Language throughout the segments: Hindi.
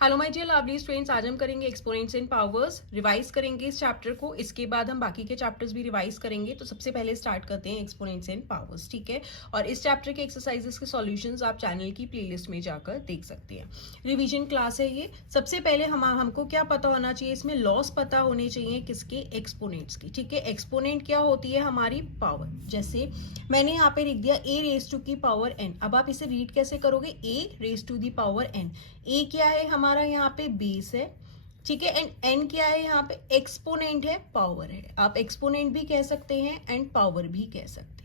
Hello my dear lovely students, आज हम करेंगे एक्सपोनेंट्स एंड पावर्स। रिवाइज करेंगे इस चैप्टर को, इसके बाद हम बाकी के चैप्टर्स भी रिवाइज करेंगे। तो सबसे पहले स्टार्ट करते हैं एक्सपोनेंट्स एंड पावर्स, ठीक है। और इस चैप्टर के एक्सरसाइजेस के सॉल्यूशंस आप चैनल की प्लेलिस्ट में जाकर देख सकते हैं। रिवीजन क्लास है ये। सबसे पहले हमको क्या पता होना चाहिए, इसमें लॉस पता होने चाहिए किसके, एक्सपोनेंट्स की, ठीक है। एक्सपोनेंट क्या होती है, हमारी पावर। जैसे मैंने यहाँ पे लिख दिया a रेज टू की पावर n। अब आप इसे रीड कैसे करोगे, a raise to the power n। a क्या है हमारा, यहाँ पे बेस है, ठीक है। एंड n क्या है, यहाँ पे एक्सपोनेंट है, पावर है। आप एक्सपोनेंट भी कह सकते हैं एंड पावर भी कह सकते हैं।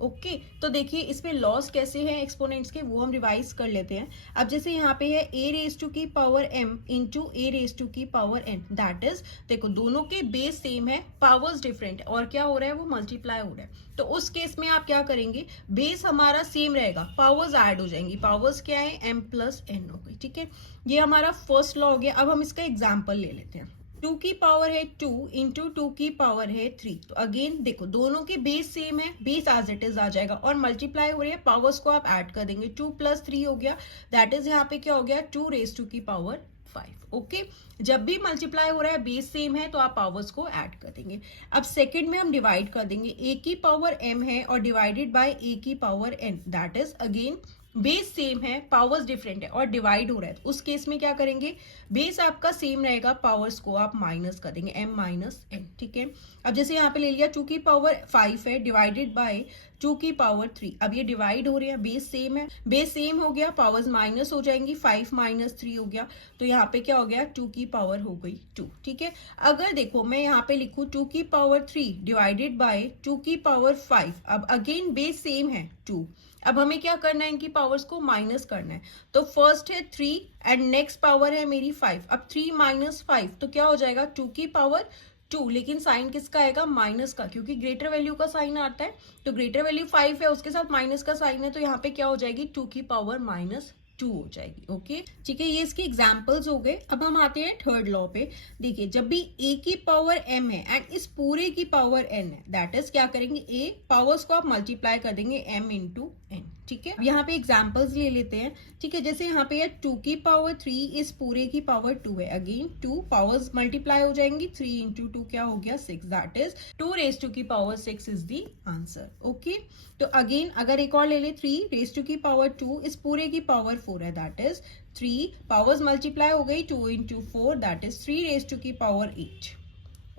ओके तो देखिए इसमें लॉस कैसे हैं एक्सपोनेंट्स के, वो हम रिवाइज कर लेते हैं। अब जैसे यहाँ पे है a रेज टू की power m into a raise to की पावर n, दैट इज, देखो दोनों के बेस सेम है, पावर्स डिफरेंट है, और क्या हो रहा है, वो मल्टीप्लाई हो रहा है। तो उस केस में आप क्या करेंगे, बेस हमारा सेम रहेगा, पावर्स ऐड हो जाएंगी। पावर्स क्या है, m प्लस n हो गई, ठीक है। ये हमारा फर्स्ट लॉ हो गया। अब हम इसका एग्जाम्पल ले लेते हैं। 2 की पावर है 2 इंटू 2 की पावर है 3। तो अगेन देखो दोनों के बेस सेम है, बेस एज इट इज आ जाएगा, और मल्टीप्लाई हो रही है, पावर्स को आप ऐड कर देंगे। 2 प्लस 3 हो गया, दैट इज यहाँ पे क्या हो गया, 2 रेज टू की पावर 5। ओके जब भी मल्टीप्लाई हो रहा है, बेस सेम है, तो आप पावर्स को ऐड कर देंगे। अब सेकंड में हम डिवाइड कर देंगे, a की पावर m है और डिवाइडेड बाय a की power n, that is again base same है, पावर्स डिफरेंट है और डिवाइड हो रहा है। तो उस केस में क्या करेंगे, बेस आपका सेम रहेगा, पावर्स को आप माइनस कर देंगे, m माइनस n, ठीक है। अब जैसे यहाँ पे ले लिया 2 की पावर 5 है डिवाइडेड बाय 2 की पावर 3। अब ये डिवाइड हो रहे हैं, बेस सेम है, बेस सेम हो गया, पावर्स माइनस हो जाएंगी, 5 माइनस 3 हो गया। तो यहाँ पे क्या हो गया, 2 की पावर हो गई 2, ठीक है। अगर देखो मैं यहाँ पे लिखूं 2 की पावर 3 डिवाइडेड बाय 2 की पावर 5, अब अगेन बेस सेम है 2। अब हमें क्या करना है, इनकी पावर्स को माइनस करना है। तो फर्स्ट है 3 एंड नेक्स्ट पावर है मेरी 5। अब 3 माइनस 5 तो क्या हो जाएगा, 2 की पावर 2, लेकिन साइन किसका आएगा, माइनस का, क्योंकि ग्रेटर वैल्यू का साइन आता है। तो ग्रेटर वैल्यू 5 है, उसके साथ माइनस का साइन है, तो यहाँ पे क्या हो जाएगी, 2 की पावर माइनस 2 हो जाएगी। ओके ठीक है, ये इसके एग्जाम्पल्स हो गए। अब हम आते हैं थर्ड लॉ पे। देखिए जब भी a की पावर m है एंड इस पूरे की पावर n है, दैट इज क्या करेंगे, a पावर्स को आप मल्टीप्लाई कर देंगे m इंटू n, ठीक है। यहाँ पे एग्जाम्पल्स ले लेते हैं, ठीक है। जैसे यहाँ पे है 2 की पावर 3 इस पूरे की पावर 2 है, अगेन 2 पावर्स मल्टीप्लाई हो जाएंगी, 3 इंटू 2 क्या हो गया, 6, दैट इज 2 रेज टू की power 6 is the answer. Okay तो अगेन अगर एक और ले ले, 3 रेज टू की पावर 2 इस पूरे की पावर 4 है, दैट इज 3 पावर्स मल्टीप्लाई हो गई, 2 into 4 that is 3 raise to की पावर 8।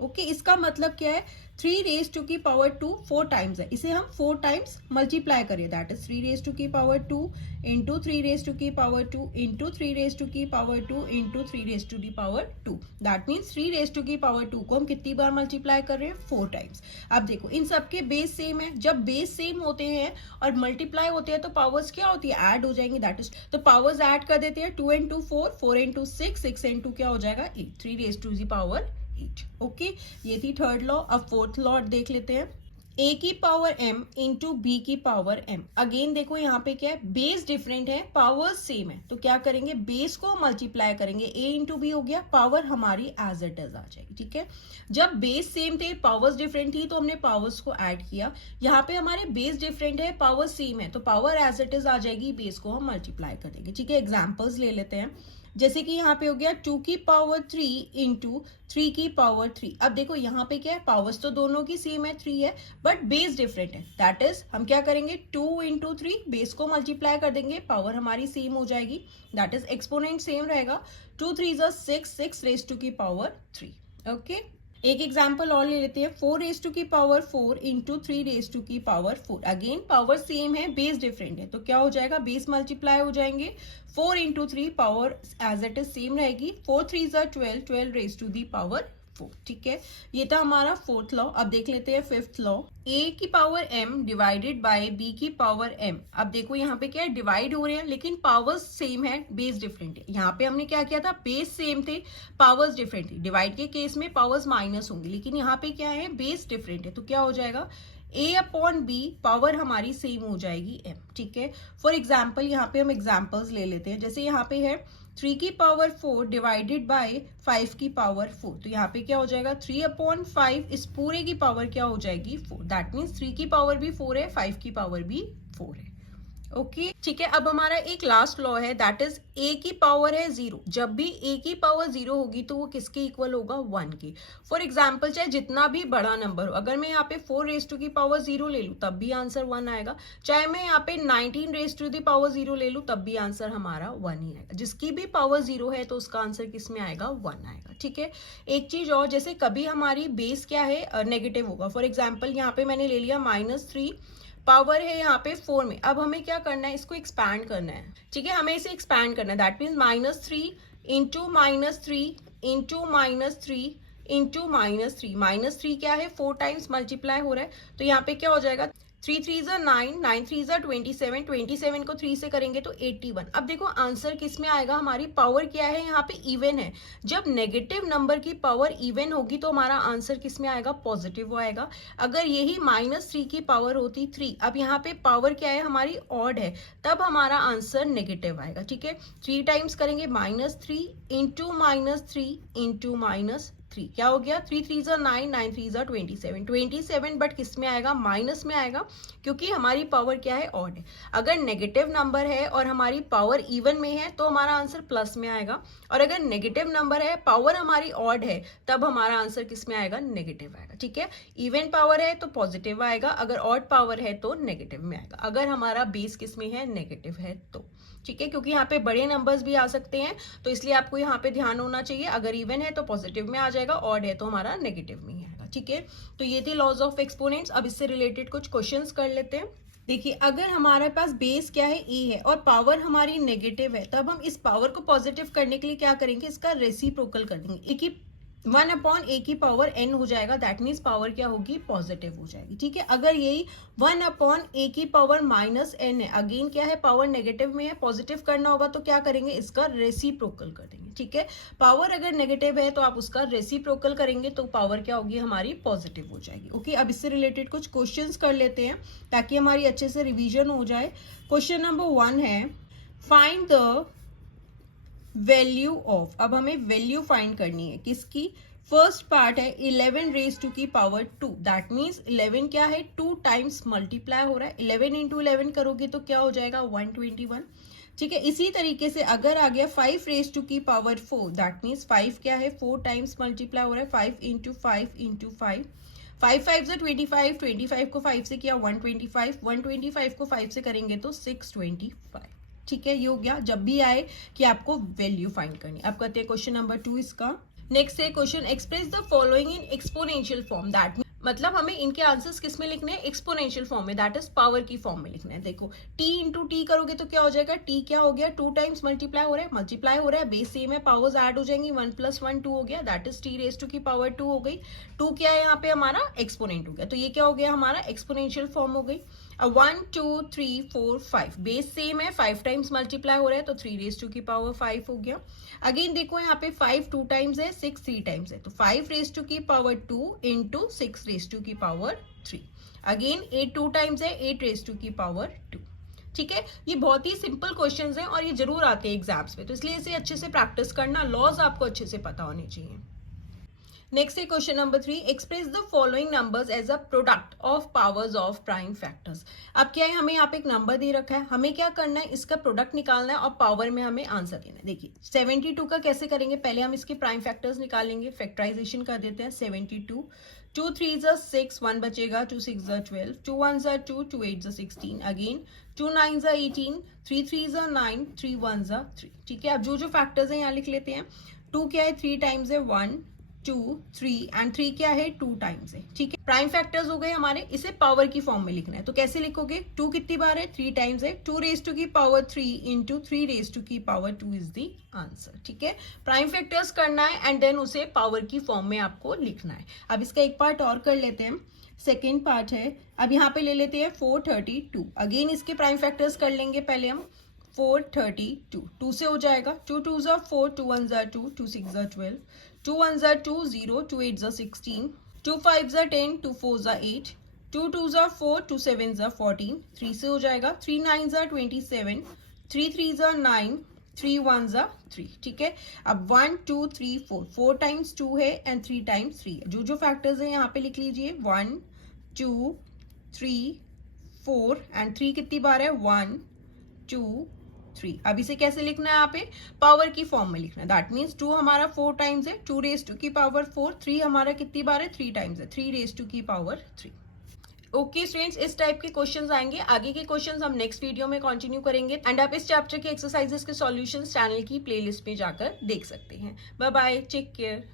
ओके इसका मतलब क्या है, 3 रेज टू की पावर 2 4 टाइम्स है, इसे हम 4 टाइम्स मल्टीप्लाई करें, दैट इज 3 रेज टू की पावर 2 इंटू 3 रेज टू की पावर 2 इंटू 3 रेज टू की पावर 2 इंटू 3 रेज टू की power 2। That means 3 raise to की पावर 2 को हम कितनी बार मल्टीप्लाई कर रहे हैं, 4 टाइम्स। अब देखो इन सबके बेस सेम है, जब बेस सेम होते हैं और मल्टीप्लाई होते हैं तो पावर्स क्या होती है, ऐड हो जाएंगी, दैट इज, तो पावर्स ऐड कर देते हैं, 2 इंटू 4, 4 इंटू 6, 6 इंटू क्या हो जाएगा 8, 3 रेज टू की पावर 8। ओके ये थी थर्ड लॉ। अब फोर्थ लॉ देख लेते हैं, a की पावर m इंटू b की पावर m। अगेन देखो यहाँ पे क्या है, बेस डिफरेंट है, पावर सेम है, तो क्या करेंगे, बेस को मल्टीप्लाई करेंगे, a इंटू बी हो गया, पावर हमारी एज इट इज आ जाएगी, ठीक है। जब बेस सेम थे, पावर्स डिफरेंट थी, तो हमने पावर्स को ऐड किया। यहाँ पे हमारे बेस डिफरेंट है, पावर सेम है, तो पावर एज इट इज आ जाएगी, बेस को हम मल्टीप्लाई कर देंगे, ठीक है। एग्जाम्पल्स ले लेते हैं। जैसे कि यहाँ पे हो गया 2 की पावर 3 इंटू 3 की पावर 3। अब देखो यहाँ पे क्या है, पावर्स तो दोनों की सेम है, 3 है, बट बेस डिफरेंट है, दैट इज हम क्या करेंगे, 2 इंटू 3 बेस को मल्टीप्लाई कर देंगे, पावर हमारी सेम हो जाएगी, दैट इज एक्सपोनेंट सेम रहेगा, 2 3 6, 6 रेज टू की पावर 3। ओके एक एग्जाम्पल और ले लेते हैं, 4 रेज टू की पावर 4 इंटू 3 रेज टू की पावर 4। अगेन पावर सेम है, बेस डिफरेंट है, तो क्या हो जाएगा, बेस मल्टीप्लाई हो जाएंगे, 4 into 3 power as it is same रहेगी, 4 3 12, 12 रेज टू दी पावर 4, ठीक है। ये था हमारा फोर्थ लॉ। अब देख लेते हैं फिफ्थ लॉ, a की power m divided by b की पावर m। अब देखो यहाँ पे क्या है, डिवाइड हो रहे हैं लेकिन पावर्स सेम है, बेस डिफरेंट है। यहाँ पे हमने क्या किया था, बेस सेम थे, पावर्स डिफरेंट थी। डिवाइड के केस में पावर्स माइनस होंगी, लेकिन यहाँ पे क्या है, बेस डिफरेंट है, तो क्या हो जाएगा, a अपॉन b, पावर हमारी सेम हो जाएगी m, ठीक है। फॉर एग्जाम्पल यहाँ पे हम एग्जाम्पल्स ले लेते हैं। जैसे यहाँ पे है 3 की पावर 4 डिवाइडेड बाय 5 की पावर 4, तो यहाँ पे क्या हो जाएगा, 3 अपॉन 5 इस पूरे की पावर क्या हो जाएगी 4, दैट मीन्स 3 की पावर भी 4 है, 5 की पावर भी 4 है। ओके ठीक है। अब हमारा एक लास्ट लॉ है, दैट इज ए की पावर है 0। जब भी ए की पावर 0 होगी तो वो किसके इक्वल होगा, 1 के। फॉर एग्जाम्पल चाहे जितना भी बड़ा नंबर हो, अगर मैं यहाँ पे 4 रेज टू की पावर 0 ले लूँ तब भी आंसर 1 आएगा। चाहे मैं यहाँ पे 19 रेज टू दी पावर 0 ले लूँ तब भी आंसर हमारा 1 ही आएगा। जिसकी भी पावर 0 है तो उसका आंसर किस में आएगा, 1 आएगा। ठीक है। एक चीज और, जैसे कभी हमारी बेस क्या है, नेगेटिव होगा। फॉर एग्जाम्पल यहाँ पे मैंने ले लिया -3, पावर है यहाँ पे 4 में। अब हमें क्या करना है, इसको एक्सपैंड करना है। ठीक है, हमें इसे एक्सपैंड करना है। That means -3 into -3 into -3 into -3। -3 क्या है, 4 टाइम्स मल्टीप्लाई हो रहा है, तो यहाँ पे क्या हो जाएगा, 3 3 9, 9 3 27, 27 को 3 से करेंगे तो 81। अब देखो आंसर किस में आएगा, हमारी पावर क्या है, यहाँ पे इवन है। जब नेगेटिव नंबर की पावर इवन होगी तो हमारा आंसर किस में आएगा, पॉजिटिव आएगा। अगर यही -3 की पावर होती 3, अब यहाँ पे पावर क्या है हमारी, ऑड है, तब हमारा आंसर नेगेटिव आएगा। ठीक है, 3 टाइम्स करेंगे -3 इंटू -3 इंटू -3, क्या हो गया, 3 3 9, 9 3 27, 27 बट किस में आएगा, माइनस में आएगा, क्योंकि हमारी पावर क्या है, ऑड है। अगर नेगेटिव नंबर है और हमारी पावर इवन में है तो हमारा आंसर प्लस में आएगा, और अगर नेगेटिव नंबर है, पावर हमारी ऑड है, तब हमारा आंसर किस में आएगा, नेगेटिव आएगा। ठीक है, इवन पावर है तो पॉजिटिव आएगा, अगर ऑड पावर है तो नेगेटिव में आएगा, अगर हमारा बेस किस में है, नेगेटिव है तो। ठीक है, क्योंकि यहाँ पे बड़े नंबर्स भी आ सकते हैं, तो इसलिए आपको यहाँ पे ध्यान होना चाहिए। अगर इवन है तो पॉजिटिव में आ जाएगा, ऑड है तो हमारा नेगेटिव में ही आएगा। ठीक है, तो ये थे लॉज ऑफ एक्सपोनेंट्स। अब इससे रिलेटेड कुछ क्वेश्चंस कर लेते हैं। देखिए, अगर हमारे पास बेस क्या है, ए है, और पावर हमारी नेगेटिव है, तब हम इस पावर को पॉजिटिव करने के लिए क्या करेंगे, इसका रेसिप्रोकल कर देंगे। ए की 1/a की पावर n हो जाएगा, दैट मीन्स पावर क्या होगी, पॉजिटिव हो जाएगी। ठीक है, अगर यही 1/a की पावर -n है, अगेन क्या है, पावर नेगेटिव में है, पॉजिटिव करना होगा तो क्या करेंगे, इसका रेसिप्रोकल कर देंगे। ठीक है, पावर अगर नेगेटिव है तो आप उसका रेसिप्रोकल करेंगे तो पावर क्या होगी, हमारी पॉजिटिव हो जाएगी। ओके, अब इससे रिलेटेड कुछ क्वेश्चंस कर लेते हैं ताकि हमारी अच्छे से रिवीजन हो जाए। क्वेश्चन नंबर 1 है, फाइंड द वैल्यू ऑफ। अब हमें वैल्यू फाइंड करनी है किसकी, फर्स्ट पार्ट है 11 रेज टू की पावर 2, दैट मीन्स 11 क्या है, 2 टाइम्स मल्टीप्लाई हो रहा है। 11 इंटू 11 करोगे तो क्या हो जाएगा, 121। ठीक है, इसी तरीके से अगर आ गया 5 रेज टू की पावर 4, दैट मीन्स 5 क्या है, 4 टाइम्स मल्टीप्लाई हो रहा है। 5 इंटू 5 इंटू 5, 5 5 से 25, 25 को 5 से किया 125, 125 को 5 से करेंगे तो 625। ठीक है, ये हो गया। जब भी आए कि आपको वैल्यू फाइंड करनी। अब करते हैं क्वेश्चन नंबर 2 इसका। नेक्स्ट है question, express the following in exponential form, that मतलब हमें इनके आंसर्स किस में लिखने हैं, एक्सपोनेंशियल फॉर्म में, दैट इज पावर की फॉर्म में लिखना है। देखो, t इंटू टी करोगे तो क्या हो जाएगा, t क्या हो गया, 2 टाइम्स मल्टीप्लाई हो रहा है, बेस सेम है, पावर्स ऐड हो जाएंगी, 1 + 1 2 हो गया, that is t raise to की पावर 2 हो गई। 2 क्या है यहाँ पे हमारा, एक्सपोनेंट हो गया, तो ये क्या हो गया, हमारा एक्सपोनेंशियल फॉर्म हो गई। अब 1 2 3 4 5, बेस सेम है, 5 टाइम्स मल्टीप्लाई हो रहा है तो 3 रेज टू की पावर 5 हो गया। अगेन देखो यहाँ पे 5 2 टाइम्स है, 6 3 टाइम्स है, तो 5 रेज टू की पावर 2 इंटू 6 रेज टू की पावर 3। अगेन 8 2 टाइम्स है, 8 रेज टू की पावर 2। ठीक है, ये बहुत ही सिंपल क्वेश्चंस हैं और ये जरूर आते हैं एग्जाम्स में, तो इसलिए इसे अच्छे से प्रैक्टिस करना, लॉज आपको अच्छे से पता होने चाहिए। नेक्स्ट है question number 3, express the following numbers as a product of powers of prime factors. अब क्या है, हमें यहाँ पे एक नंबर दे रखा है, हमें क्या करना है, इसका प्रोडक्ट निकालना है और पावर में हमें आंसर देना है। देखिए 72 का कैसे करेंगे, पहले हम इसके प्राइम फैक्टर्स निकालेंगे, फैक्टराइजेशन कर देते हैं। 72, 2 3 6, 1 बचेगा, 2 6 12, 2 1 2, 2 8 16, अगेन 2 9 18, 3 3 9, 3 1 3। ठीक है, अब जो जो फैक्टर्स हैं यहाँ लिख लेते हैं। 2 क्या है, 3 टाइम्स है, 1 2 3 एंड 3 क्या है, 2 टाइम्स है। ठीक है, प्राइम फैक्टर्स हो गए हमारे, इसे पावर की फॉर्म में लिखना है, तो कैसे लिखोगे, 2 कितनी बार है, 3 टाइम्स है, 2 रेज टू की पावर 3 इंटू 3 रेज टू की पावर 2 इज द आंसर। ठीक है, प्राइम फैक्टर्स करना है एंड देन उसे पावर की फॉर्म में आपको लिखना है। अब इसका एक पार्ट और कर लेते हैं, सेकेंड पार्ट है, अब यहाँ पे ले लेते हैं 432। अगेन इसके प्राइम फैक्टर्स कर लेंगे पहले हम। 432, 2 से हो जाएगा, 2 2 4, 2 1 2, 2 6 12, 2 1 2 0, 2 8 16, 2 5 10, 2 4 8, 2 2 4, 2 7 14, 3 से हो जाएगा, 3 9 27, 3 3 9, 3 1 3। ठीक है, अब 1 2 3 4, 4 टाइम्स 2 है एंड 3 टाइम्स 3 है, जो जो फैक्टर्स है यहाँ पे लिख लीजिए। 1 2 3 4 एंड 3 कितनी बार है, 1 2 3। अब इसे कैसे लिखना है, यहाँ पे पावर की फॉर्म में लिखना है। दैट मीन्स 2 हमारा 4 टाइम्स है, 2 रेज टू की पावर 4। 3 हमारा कितनी बार है, 3 टाइम्स है, 3 रेज टू की पावर 3। ओके स्टूडेंट्स, इस टाइप के क्वेश्चंस आएंगे। आगे के क्वेश्चंस हम नेक्स्ट वीडियो में कंटिन्यू करेंगे एंड आप इस चैप्टर के एक्सरसाइजेस के सॉल्यूशंस चैनल की प्लेलिस्ट में जाकर देख सकते हैं। Bye bye, take care.